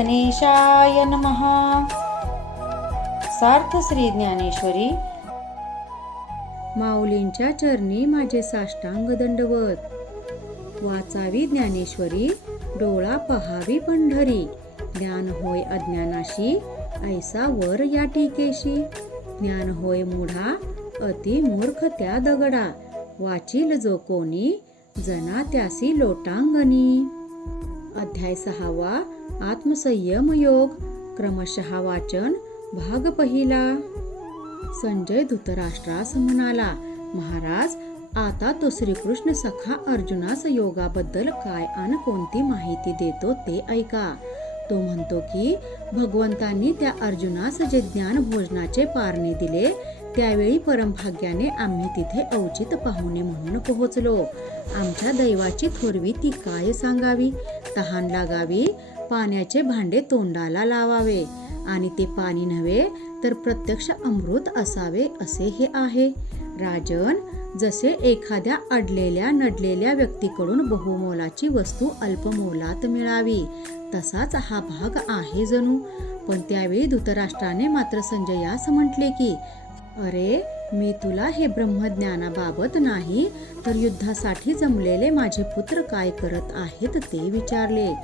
गणेशाय नमः. सार्थ श्री ज्ञानेश्वरी. माऊलींच्या चरणी माझे साष्टांग दंडवत. वाचावी ज्ञानेश्वरी, डोळा पहावी पंढरी. ज्ञान होय अज्ञानाशी, ऐसा वर या टीकेशी. ज्ञान होय मूढा, अति मूर्ख त्या दगडा. वाचील जो कोणी, जना त्यासी लोटांगणी. अध्याय 6 आत्मसंयम योग. क्रमशः वाचन. भाग पहिला. संजय धृतराष्ट्रास म्हणाला, महाराज, आता तो श्रीकृष्ण सखा अर्जुनास योगाबद्दल काय आणि कोणती माहिती देतो ते ऐका. तो म्हणतो की भगवंतांनी त्या अर्जुनास जे ज्ञान भोजनाचे पारणे दिले, त्यावेळी परमभाग्याने आम्ही तिथे औचित पाहुणे म्हणून पोहोचलो. आमच्या दैवाची थोरवी ती काय सांगावी. तहान लागावी, पाण्याचे भांडे तोंडाला लावावे, आणि ते पाणी नव्हे तर प्रत्यक्ष अमृत असावे असे हे आहे. राजन, जसे एखाद्या अडलेल्या नडलेल्या व्यक्तीकडून बहुमोलाची वस्तू अल्पमोलात मिळावी, तसाच हा भाग आहे जणू. पण त्यावेळी धृतराष्ट्राने मात्र संजयास म्हटले की, अरे, मी तुला हे ब्रह्मज्ञानाबाबत नाही तर युद्धासाठी जमलेले माझे पुत्र काय करत आहेत ते विचारले.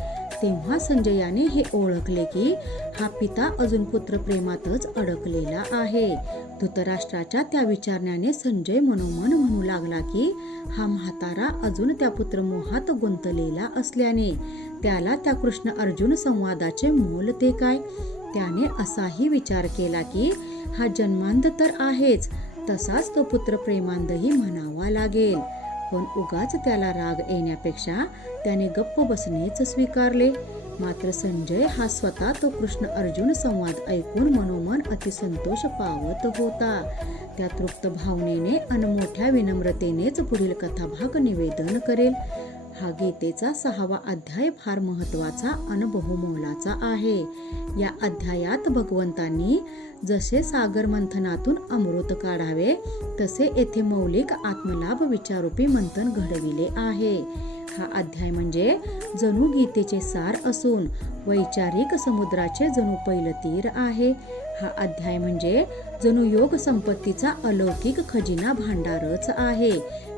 तेव्हा संजयाने हे ओळखले की हा पिता अजून पुत्रप्रेमातच अडकलेला आहे. धृतराष्ट्राच्या त्या विचारण्याने संजय मनोमन म्हणू लागला की हा म्हातारा अजून त्या पुत्रमोहात गुंतलेला असल्याने त्याला त्या कृष्ण अर्जुन संवादाचे मोल ते काय. त्याने असाही विचार केला की हा जन्मांध तर आहेच, तसाच तो पुत्रप्रेमांधही म्हणावा लागेल. पण उगाच त्याला राग येण्यापेक्षा त्याने गप्प बसणेच स्वीकारले. मात्र संजय हा स्वतः तो कृष्ण अर्जुन संवाद ऐकून मनोमन अतिसंतोष पावत होता. त्या तृप्त भावनेने आणि मोठ्या विनम्रतेनेच पुढील कथाभाग निवेदन करेल. हा गीतेचा 6वा अध्याय फार महत्वाचा आणि बहुमोलाचा आहे. या अध्यायात भगवंतांनी जसे सागर मंथनातून अमृत काढावे, तसे येथे मौलिक आत्मलाभ विचारूपी मंथन घडविले आहे. हा अध्याय म्हणजे जणू गीतेचे सार असून वैचारिक समुद्राचे जणू पैलतीर आहे. हा अध्याय म्हणजे जणू योग संपत्तीचा अलौकिक खजिना भांडारच आहे,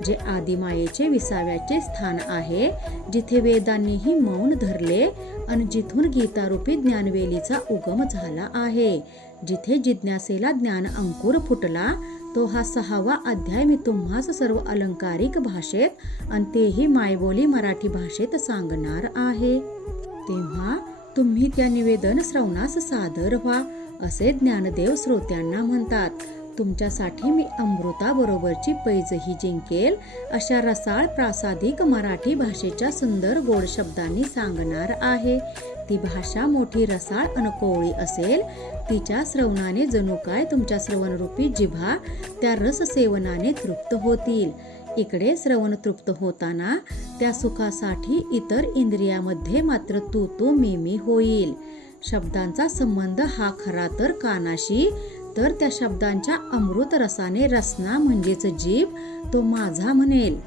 जे आदिमायेचे विसाव्याचे स्थान आहे, जिथे वेदांनीही मौन धरले आणि जिथून गीतारूपी ज्ञानवेलीचा उगम झाला आहे. जिथे जिज्ञासेला ज्ञान अंकुर फुटला, तो हा 6वा अध्याय मी तुम्हास सर्व अलंकारिक भाषेत आणि तेही मायबोली मराठी भाषेत सांगणार आहे. तेव्हा तुम्ही त्या निवेदन श्रवणास सादर व्हा, असे ज्ञानदेव श्रोत्यांना म्हणतात. तुमच्यासाठी मी अमृताबरोबरची पैजही जिंकेल अशा रसाळ प्रासादिक मराठी भाषेच्या सुंदर गोड शब्दांनी सांगणार आहे. ती भाषा मोठी रसाळ अन कोवळी असेल. तिच्या श्रवणाने जणू काय तुमच्या श्रवणरूपी जिव्हा त्या रस सेवनाने तृप्त होतील. इकडे श्रवण तृप्त होताना त्या सुखासाठी इतर इंद्रियामध्ये मात्र तू तू मी होईल. शब्दांचा संबंध हा खरा तर कानाशी, तर त्या शब्दांच्या अमृत रसाने रसना म्हणजेच जीभ तो माझा म्हणेल.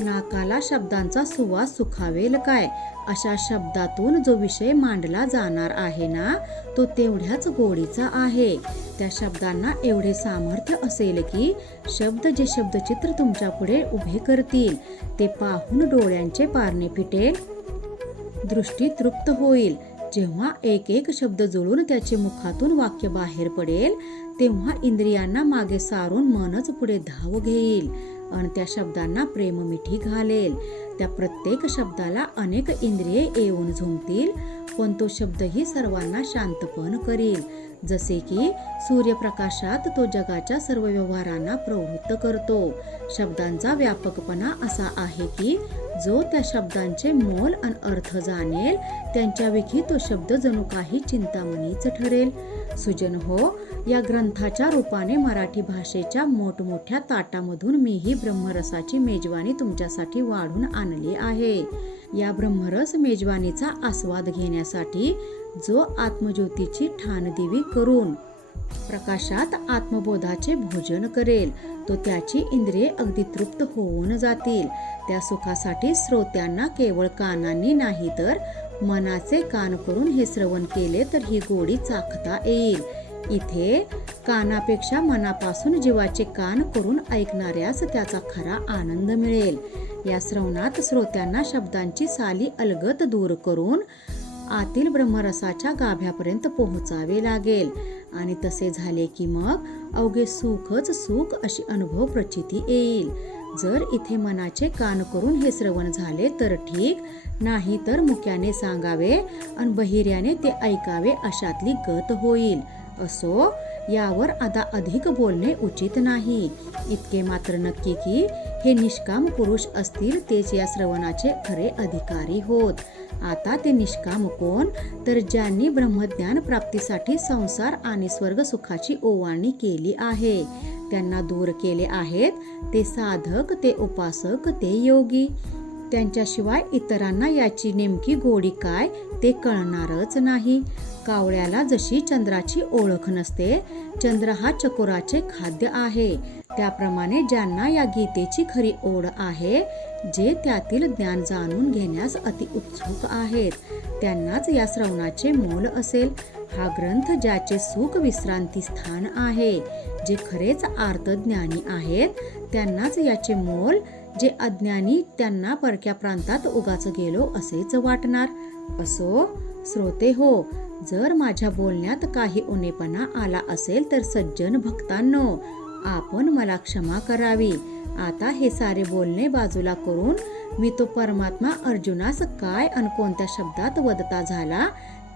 नाकाला शब्दांचा सुवास सुखावेल काय. अशा शब्दातून जो विषय मांडला जाणार आहे ना, तो तेवढ्याच गोडीचा आहे. त्या शब्दांना एवढे सामर्थ्य असेल की शब्द जे शब्दचित्र तुमच्या पुढे उभे करतील, ते पाहून डोळ्यांचे पारणे फिटेल, दृष्टी तृप्त होईल. जेव्हा एक एक शब्द जुळून त्याचे मुखातून वाक्य बाहेर पडेल, तेव्हा इंद्रियांना मागे सारून मनच पुढे धाव घेईल आणि त्या शब्दांना प्रेममिठी घालेल. त्या प्रत्येक शब्दाला अनेक इंद्रिये येऊन झुंबतील, पण तो शब्दही सर्वांना शांतपण करील. जसे की सूर्यप्रकाशात तो जगाच्या सर्व व्यवहारांना प्रवृत्त करतो. शब्दांचा व्यापकपणा असा आहे की जो त्या शब्दांचे मोल आणि अर्थ जाणेल, त्यांच्याविषयी तो शब्द जणू काही चिंतामणीच ठरेल. सुजन हो, या ग्रंथाच्या रूपाने मराठी भाषेच्या मोठमोठ्या ताटामधून मीही ब्रह्मरसाची मेजवानी तुमच्यासाठी वाढून आणली आहे. या ब्रह्मरस मेजवानीचा आस्वाद घेण्यासाठी जो आत्मज्योतीची ठाणदिवी करून प्रकाशात आत्मबोधाचे भोजन करेल, तो त्याची इंद्रिये अगदी तृप्त होऊन जातील. त्या सुखासाठी श्रोत्यांना केवळ कानांनी नाही तर मनाचे कान करून हे श्रवण केले तर ही गोडी चाखता येईल. इथे कानापेक्षा मनापासून जीवाचे कान करून ऐकणाऱ्यास त्याचा खरा आनंद मिळेल. या श्रवणात श्रोत्यांना शब्दांची साली अलगद दूर करून आतील ब्रह्मरसाच्या गाभ्यापर्यंत पोहोचावे लागेल. आणि तसे झाले की मग अवघे सुखच सुख अशी अनुभव प्रचिती येईल. जर इथे मनाचे कान करून हे श्रवण झाले तर ठीक, नाही तर मुक्याने सांगावे आणि बहिऱ्याने ते ऐकावे अशातली गत होईल. असो, यावर आता अधिक बोलणे उचित नाही. इतके मात्र नक्की की हे निष्काम पुरुष असतील तेच या श्रवणाचे खरे अधिकारी होत. आता ते निष्काम कोण, तर ज्यांनी ब्रह्मज्ञान प्राप्तीसाठी संसार आणि स्वर्ग सुखाची ओवाळणी केली आहे, त्यांना दूर केले आहेत ते साधक, ते उपासक, ते योगी. त्यांच्याशिवाय इतरांना याची नेमकी गोडी काय ते कळणारच नाही. कावळ्याला जशी चंद्राची ओळख नसते, चंद्र हा चकोराचे खाद्य आहे, त्याप्रमाणे ज्यांना या गीतेची खरी ओढ आहे, जे त्यातील ज्ञान जाणून घेण्यास अति उत्सुक आहेत, त्यांनाच या श्रवणाचे मोल असेल. हा ग्रंथ ज्याचे सुख विश्रांती स्थान आहे, जे खरेच आर्तज्ञानी आहेत, त्यांनाच याचे मोल. जे अज्ञानी त्यांना परक्या प्रांतात उगाच गेलो असेच वाटणार. असो श्रोते हो, जर माझ्या बोलण्यात काही उणेपणा आला असेल तर सज्जन भक्तांनो, आपण मला क्षमा करावी. आता हे सारे बोलणे बाजूला करून मी तो परमात्मा अर्जुनास काय आणि कोणत्या शब्दात वदता झाला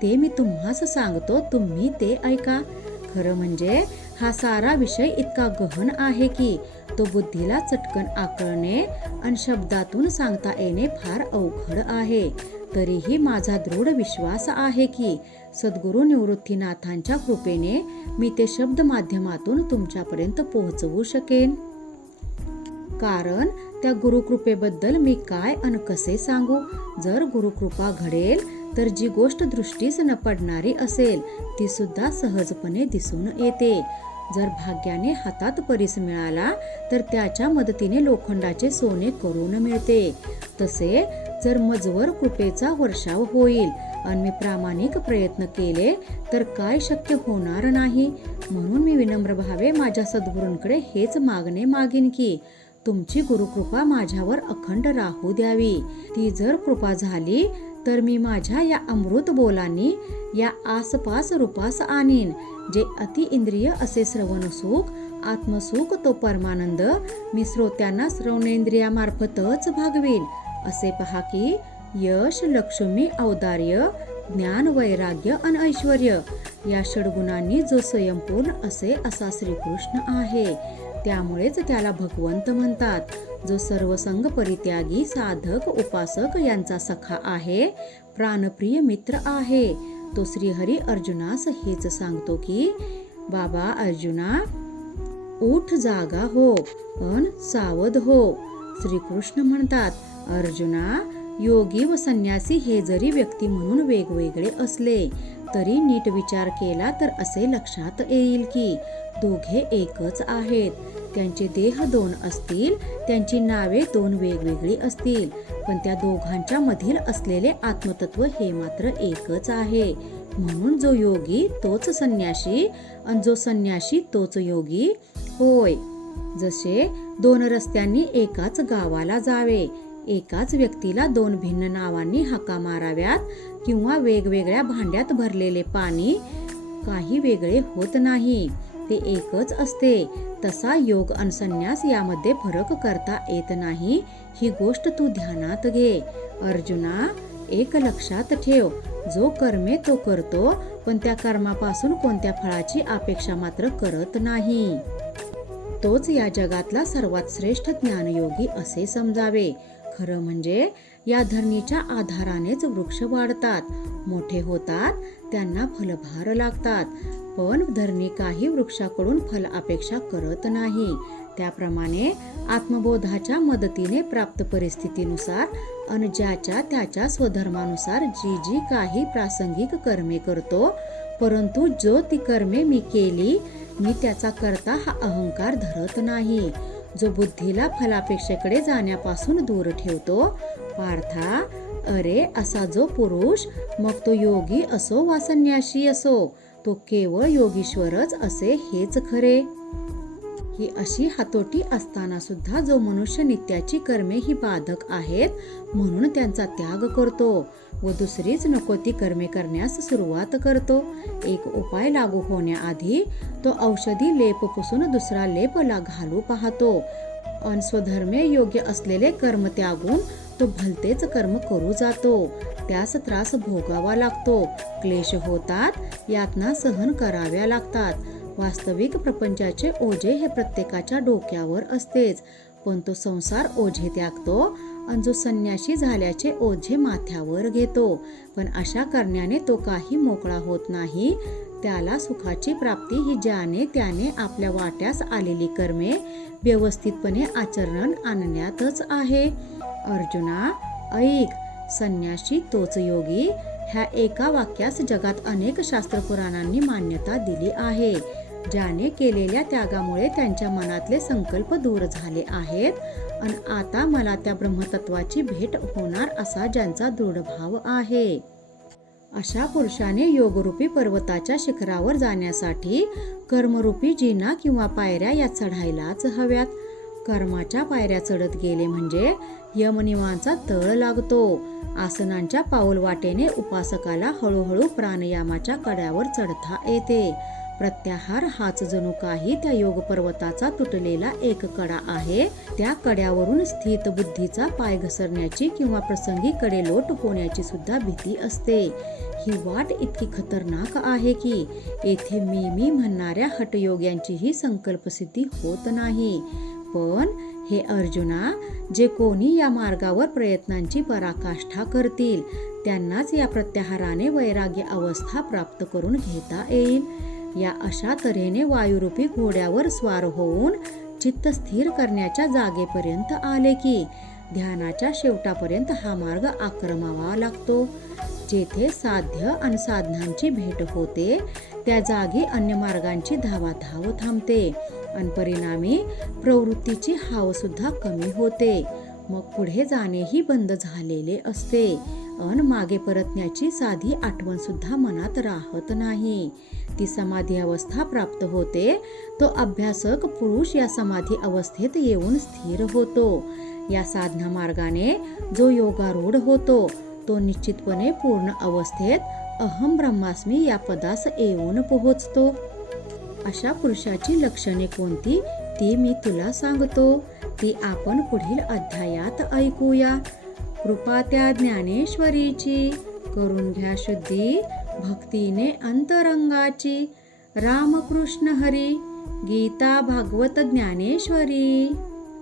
ते मी तुम्हास सांगतो, तुम्ही ते ऐका. खरं म्हणजे हा सारा विषय इतका गहन आहे की तो बुद्धीला चटकन आकळणे आणि शब्दातून सांगता येणे फार अवघड आहे. तरीही माझा दृढ विश्वास आहे की सद्गुरू निवृत्तीनाथांच्या कृपेने मी ते शब्द माध्यमातून तुमच्यापर्यंत पोहोचवू शकेन. कारण त्या गुरुकृपेबद्दल मी काय अन कसे सांगू. जर गुरुकृपा घडेल तर जी गोष्ट दृष्टीस न पडणारी असेल ती सुद्धा सहजपणे दिसून येते. जर भाग्याने हातात परीस मिळाला तर त्याच्या मदतीने लोखंडाचे सोने करून मिळते. तसे जर मजवर कृपेचा वर्षाव होईल आणि मी प्रामाणिक प्रयत्न केले तर काय शक्य होणार नाही. म्हणून मी विनम्र भावे माझ्या सद्गुरूंकडे हेच मागणे मागीन की तुमची गुरुकृपा माझ्यावर अखंड राहू द्यावी. ती जर कृपा झाली तर मी माझ्या या अमृत बोलांनी या आसपास रूपास आणीन. जे अति इंद्रिय असे श्रवण सुख, आत्मसुख, तो परमानंद मी श्रोत्यांना श्रवणेंद्रियामार्फतच भागवीन. असे पहा की यश, लक्ष्मी, औदार्य, ज्ञान, वैराग्य आणि ऐश्वर या षडगुणांनी जो स्वयंपूर्ण असा श्रीकृष्ण आहे, त्यामुळेच त्याला भगवंत म्हणतात. जो सर्वसंग परित्यागी, साधक, उपासक यांचा सखा आहे, प्राणप्रिय मित्र आहे, तो श्रीहरी अर्जुनास हेच सांगतो की बाबा अर्जुना, उठ, जागा हो अन सावध हो. श्रीकृष्ण म्हणतात, अर्जुना, योगी व संन्यासी हे जरी व्यक्ती म्हणून वेगवेगळे असले तरी नीट विचार केला तर असे लक्षात येईल की दोघे एकच आहेत. त्यांचे देह दोन असतील, त्यांची नावे दोन वेगवेगळी असतील, पण त्या दोघांच्या मधील असलेले आत्मतत्व हे मात्र एकच आहे. म्हणून जो योगी तोच संन्यासी आणि जो संन्यासी तोच योगी होय. जसे दोन रस्त्यांनी एकाच गावाला जावे, एकाच व्यक्तीला दोन भिन्न नावांनी हाका माराव्यात किंवा वेगवेगळ्या भांड्यात भरलेले पाणी काही वेगळे होत नाही, ते एकच असते. तसा योग आणि संन्यास यामध्ये फरक करता येत नाही. ही गोष्ट तू ध्यानात घे. अर्जुना, एक लक्षात ठेव, जो कर्मे तो करतो, पण त्या कर्मापासून कोणत्या फळाची अपेक्षा मात्र करत नाही. तोच या जगातला सर्वात श्रेष्ठ ज्ञानयोगी असे समजावे. खरं म्हणजे या धरणीच्या आधारानेच वृक्ष वाढतात, मोठे होतात, त्यांना फलभार लागतात. पण धरणी काही वृक्षाकडून फल अपेक्षा करत नाही. त्याप्रमाणे आत्मबोधाच्या मदतीने प्राप्त परिस्थितीनुसार आणि ज्याच्या त्याच्या स्वधर्मानुसार जी जी काही प्रासंगिक कर्मे करतो, परंतु जो ती कर्मे मी केली, मी त्याचा करता हा अहंकार धरत नाही. जो बुद्धीला फलापेक्षेकडे जाण्यापासून दूर ठेवतो. पार्था, अरे असा जो पुरुष, मग तो योगी असो वा संन्यासी असो, तो केवळ योगीश्वरच असे हेच खरे. ही अशी हातोटी असताना सुद्धा जो मनुष्य नित्याची कर्मे ही बाधक आहेत म्हणून त्यांचा त्याग करतो व दुसरीच नको ती कर्मे करण्यास सुरुवात करतो, एक उपाय लागू होण्याआधी तो औषधी लेप पुसून दुसरा लेप घालू पाहतो. अन स्वधर्मे योग्य असलेले कर्म त्यागून तो भलतेच कर्म करू जातो. त्यास त्रास भोगावा लागतो, क्लेश होतात, यातना सहन कराव्या लागतात. वास्तविक प्रपंचाचे ओझे हे प्रत्येकाच्या डोक्यावर असतेच, पण तो संसार ओझे त्यागतो आणि जो संन्याशी झाल्याचे ओझे माथ्यावर घेतो. पण अशा करण्याने तो काही मोकळा होत नाही. त्याला सुखाची प्राप्ती ही ज्याने त्याने आपल्या वाट्यास आलेली कर्मे व्यवस्थितपणे आचरण आणण्यातच आहे. अर्जुना ऐक, संन्यासी तोच योगी, ह्या एका वाक्यास जगात अनेक शास्त्र पुराणांनी मान्यता दिली आहे. ज्याने केलेल्या त्यागामुळे त्यांच्या मनातले संकल्प दूर झाले आहेत आणि आता मला त्या ब्रह्मतत्वाची भेट होणार असा ज्यांचा दृढ भाव आहे. अशा पुरुषाने योगरूपी पर्वताच्या शिखरावर जाण्यासाठी कर्मरूपी जिना किंवा पायऱ्या या चढायलाच हव्यात. कर्माच्या पायऱ्या चढत गेले म्हणजे यमनिवांचा तळ लागतो. आसनांच्या पाऊलवाटेने उपासकाला हळूहळू प्राणायामाच्या कड्यावर चढता येते. प्रत्याहार हाच जणू काही त्या योग पर्वताचा तुटलेला एक कडा आहे. त्या कड्यावरून स्थित बुद्धीचा पाय घसरण्याची किंवा प्रसंगी कडेलोट होण्याची सुद्धा भीती असते. ही वाट इतकी खतरनाक आहे की येथे मी म्हणणाऱ्या हटयोग्यांचीही संकल्पसिद्धी होत नाही. पण हे अर्जुना, जे कोणी या मार्गावर प्रयत्नांची पराकाष्ठा करतील त्यांनाच या प्रत्याहाराने वैराग्य अवस्था प्राप्त करून घेता येईल. या अशा तऱ्हेने वायुरूपी घोड्यावर स्वार होऊन चित्त स्थिर करण्याच्या जागेपर्यंत आले की ध्यानाच्या शेवटापर्यंत हा मार्ग आक्रमावा लागतो. जेथे साध्य आणि साधनांची भेट होते त्या जागी अन्य मार्गांची धावाधाव थांबते आणि परिणामी प्रवृत्तीची हाव सुद्धा कमी होते. मग पुढे जाणेही बंद झालेले असते अन मागे परतण्याची साधी आठवण सुद्धा मनात राहत नाही. ती समाधी अवस्था प्राप्त होते. तो अभ्यासक पुरुष या समाधी अवस्थेत येऊन स्थिर होतो. या साधना मार्गाने जो योगारूढ होतो तो निश्चितपणे पूर्ण अवस्थेत अहम ब्रह्मास्मी या पदास येऊन पोहोचतो. अशा पुरुषाची लक्षणे कोणती ती मी तुला सांगतो. ती आपण पुढील अध्यायात ऐकूया. कृपा त्या ज्ञानेश्वरीची, करून घ्या शुद्धी भक्तीने अंतरंगाची. रामकृष्ण हरी. गीता भागवत ज्ञानेश्वरी.